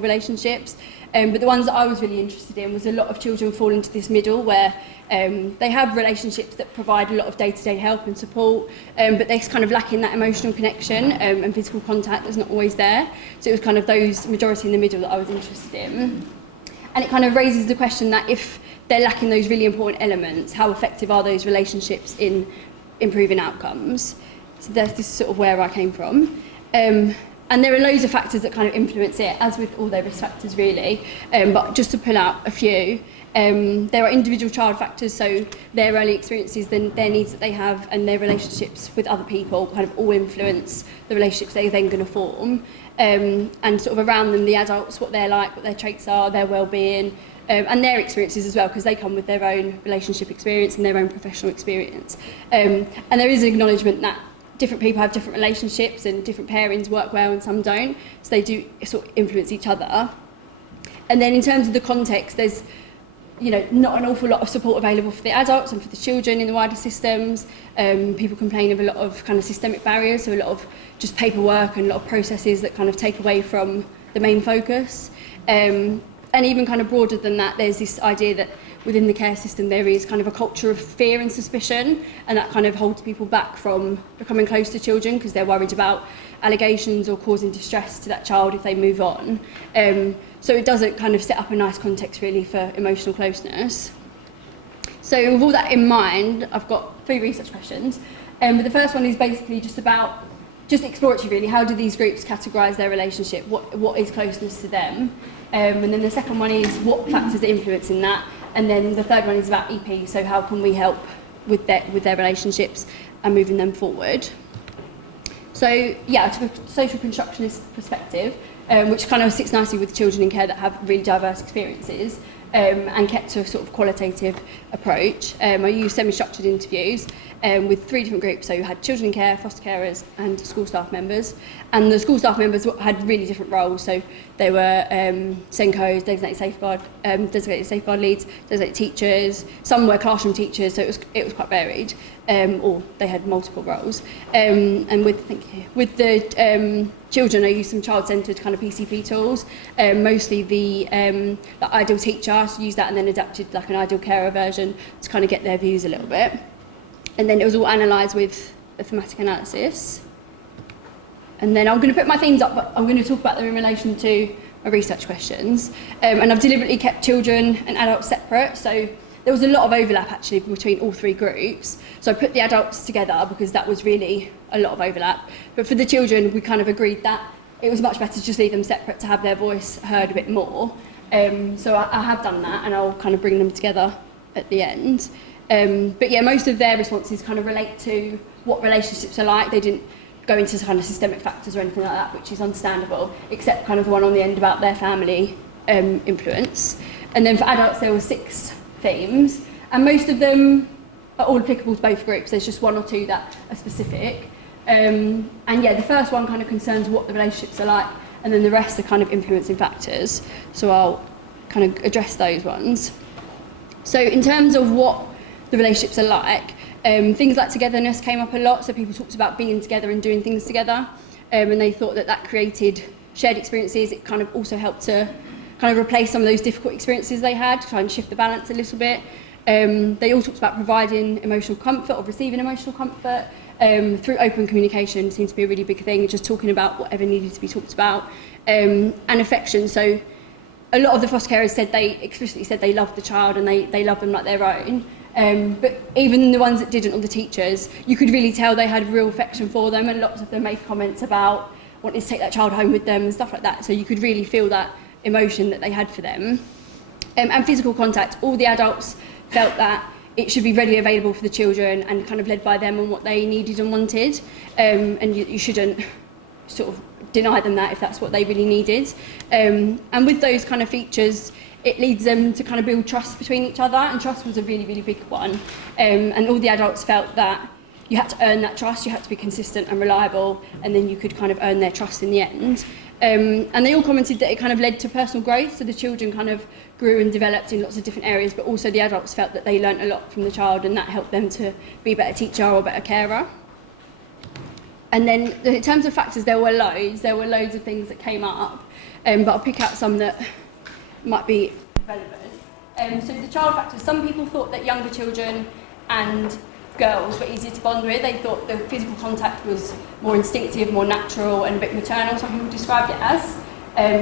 relationships, but the ones that I was really interested in was a lot of children fall into this middle where they have relationships that provide a lot of day-to-day help and support, but they're kind of lacking that emotional connection and physical contact that's not always there. So it was kind of those majority in the middle that I was interested in. And it kind of raises the question that if they're lacking those really important elements, how effective are those relationships in improving outcomes? So this is sort of where I came from. And there are loads of factors that kind of influence it, as with all their risk factors really, but just to pull out a few, there are individual child factors, so their early experiences, then their needs that they have and their relationships with other people kind of all influence the relationships they're then going to form, and sort of around them, the adults, what they're like, what their traits are, their well-being, and their experiences as well, because they come with their own relationship experience and their own professional experience. And there is an acknowledgement that different people have different relationships and different pairings work well and some don't, so they do sort of influence each other. And then in terms of the context, there's not an awful lot of support available for the adults and for the children in the wider systems. People complain of a lot of kind of systemic barriers, so a lot of just paperwork and a lot of processes that kind of take away from the main focus. And even kind of broader than that, there's this idea that within the care system there is kind of a culture of fear and suspicion, and that kind of holds people back from becoming close to children because they're worried about allegations or causing distress to that child if they move on. So it doesn't kind of set up a nice context really for emotional closeness. So with all that in mind, I've got 3 research questions. But the first one is basically just exploratory really. How do these groups categorise their relationship? What is closeness to them? And then the second one is what factors are influencing that? And then the third one is about EP, so how can we help with their relationships and moving them forward? So yeah, I took a social constructionist perspective, which kind of sits nicely with children in care that have really diverse experiences, and kept to a sort of qualitative approach. I used semi-structured interviews with 3 different groups, so you had children in care, foster carers and school staff members. And the school staff members had really different roles, so they were SENCOs, designated safeguard leads, designated teachers, some were classroom teachers, so it was quite varied, or they had multiple roles. And with the children, I used some child-centred kind of PCP tools, mostly the ideal teacher, so used that and then adapted like an ideal carer version to kind of get their views a little bit. And then it was all analysed with a thematic analysis. And then I'm going to put my themes up, but I'm going to talk about them in relation to my research questions. And I've deliberately kept children and adults separate, so there was a lot of overlap actually between all 3 groups. So I put the adults together because that was really a lot of overlap. But for the children, we kind of agreed that it was much better to just leave them separate to have their voice heard a bit more. So I have done that, and I'll kind of bring them together at the end. But yeah, most of their responses kind of relate to what relationships are like. They didn't go into kind of systemic factors or anything like that, which is understandable, except kind of the one on the end about their family influence. And then for adults, there were 6 themes, and most of them are all applicable to both groups. There's just 1 or 2 that are specific. And yeah, the first one kind of concerns what the relationships are like, and then the rest are kind of influencing factors. So I'll kind of address those ones. So in terms of what the relationships are like, things like togetherness came up a lot, so people talked about being together and doing things together, and they thought that created shared experiences. It kind of also helped to kind of replace some of those difficult experiences they had, to try and shift the balance a little bit. They all talked about providing emotional comfort or receiving emotional comfort through open communication. Seems to be a really big thing, just talking about whatever needed to be talked about, and affection. So a lot of the foster carers explicitly said they loved the child and they loved them like their own. But even the ones that didn't, or the teachers, you could really tell they had real affection for them, and lots of them made comments about wanting to take that child home with them and stuff like that. So you could really feel that emotion that they had for them. And physical contact, all the adults felt that it should be readily available for the children and kind of led by them on what they needed and wanted. And you shouldn't sort of deny them that if that's what they really needed. And with those kind of features, it leads them to kind of build trust between each other, and trust was a really, really big one. And all the adults felt that you had to earn that trust, you had to be consistent and reliable, and then you could kind of earn their trust in the end. And they all commented that it kind of led to personal growth, so the children kind of grew and developed in lots of different areas, but also the adults felt that they learnt a lot from the child, and that helped them to be a better teacher or a better carer. And then in terms of factors, there were loads of things that came up, but I'll pick out some that might be relevant. So the child factors, some people thought that younger children and girls were easier to bond with. They thought the physical contact was more instinctive, more natural and a bit maternal, some people described it as,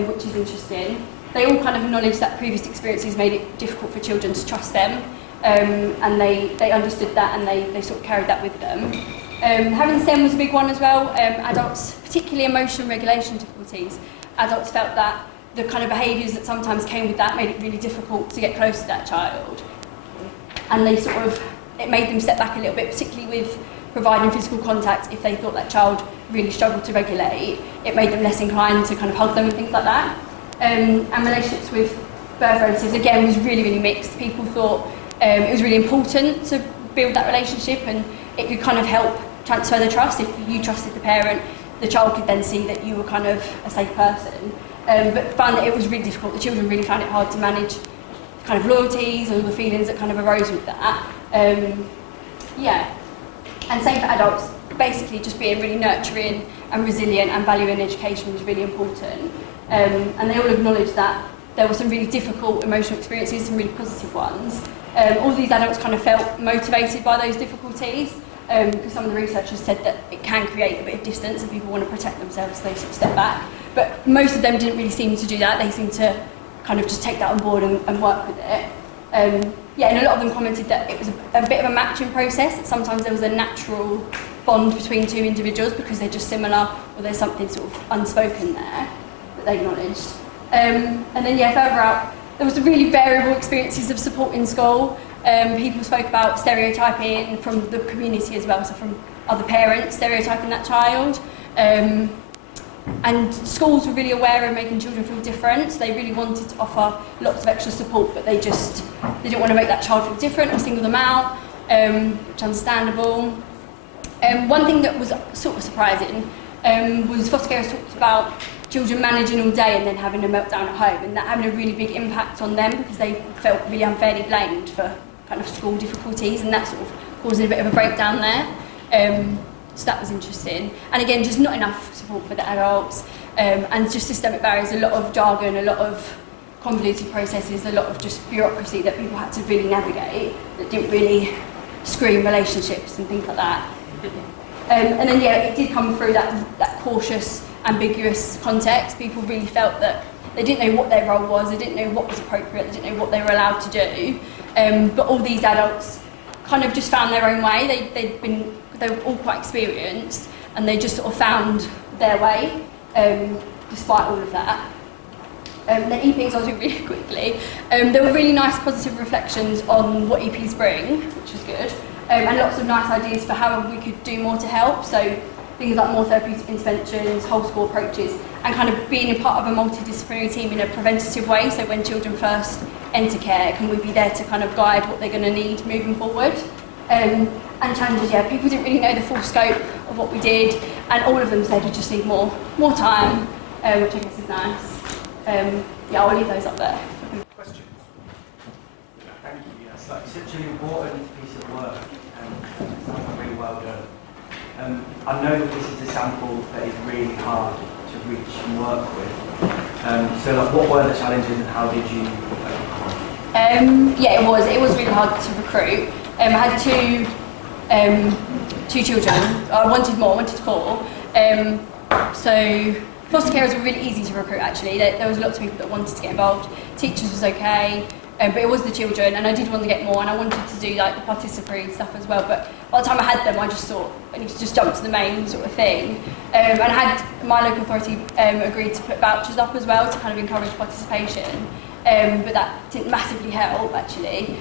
which is interesting. They all kind of acknowledged that previous experiences made it difficult for children to trust them, and they understood that and they sort of carried that with them. Having SEN was a big one as well. Adults, particularly emotion regulation difficulties, adults felt that the kind of behaviours that sometimes came with that made it really difficult to get close to that child. And it made them step back a little bit, particularly with providing physical contact. If they thought that child really struggled to regulate, it made them less inclined to kind of hug them and things like that. And relationships with birth relatives, again, was really, really mixed. People thought it was really important to build that relationship, and it could kind of help transfer the trust. If you trusted the parent, the child could then see that you were kind of a safe person. But found that it was really difficult. The children really found it hard to manage kind of loyalties and all the feelings that kind of arose with that. Yeah, and same for adults. Basically, just being really nurturing and resilient and valuing education was really important. And they all acknowledged that there were some really difficult emotional experiences, some really positive ones. All these adults kind of felt motivated by those difficulties, because some of the researchers said that it can create a bit of distance and people want to protect themselves, so they sort of step back. But most of them didn't really seem to do that. They seemed to kind of just take that on board and work with it. Yeah, and a lot of them commented that it was a bit of a matching process, that sometimes there was a natural bond between two individuals because they're just similar, or there's something sort of unspoken there that they acknowledged. And then, yeah, further out, there was the really variable experiences of support in school. People spoke about stereotyping from the community as well, so from other parents stereotyping that child. And schools were really aware of making children feel different, so they really wanted to offer lots of extra support, but they didn't want to make that child feel different or single them out, which is understandable. One thing that was sort of surprising was foster carers talked about children managing all day and then having a meltdown at home, and that having a really big impact on them because they felt really unfairly blamed for kind of school difficulties, and that sort of causing a bit of a breakdown there. So that was interesting. And again, just not enough support for the adults, and just systemic barriers, a lot of jargon, a lot of convoluted processes, a lot of just bureaucracy that people had to really navigate that didn't really screen relationships and things like that. And then, yeah, it did come through that cautious, ambiguous context. People really felt that they didn't know what their role was, they didn't know what was appropriate, they didn't know what they were allowed to do. But all these adults kind of just found their own way. They were all quite experienced, and they just sort of found their way, despite all of that. The EPs I'll do really quickly. There were really nice positive reflections on what EPs bring, which was good, and lots of nice ideas for how we could do more to help. So things like more therapeutic interventions, whole school approaches, and kind of being a part of a multidisciplinary team in a preventative way. So when children first enter care, can we be there to kind of guide what they're going to need moving forward? And challenges, yeah, people didn't really know the full scope of what we did, and all of them said we just need more time, which I guess is nice. Yeah, I'll leave those up there. Questions? Thank you. Yes, that's such an important piece of work, and it sounds really well done. I know that this is a sample that is really hard to reach and work with. So, like, what were the challenges, and how did you overcome? Yeah, it was really hard to recruit. I had two children. I wanted more, I wanted 4. So foster carers were really easy to recruit, actually. There was lots of people that wanted to get involved. Teachers was okay, but it was the children, and I did want to get more, and I wanted to do like the participatory stuff as well. But by the time I had them, I just thought I need to just jump to the main sort of thing. And I had my local authority agreed to put vouchers up as well to kind of encourage participation, but that didn't massively help, actually.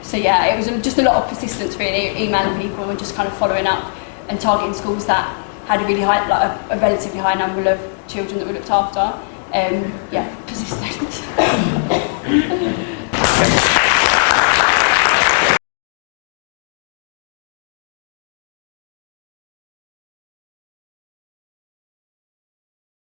So yeah, it was just a lot of persistence, really, emailing people and just kind of following up and targeting schools that had a really high, like a relatively high number of children that were looked after. Yeah, persistent.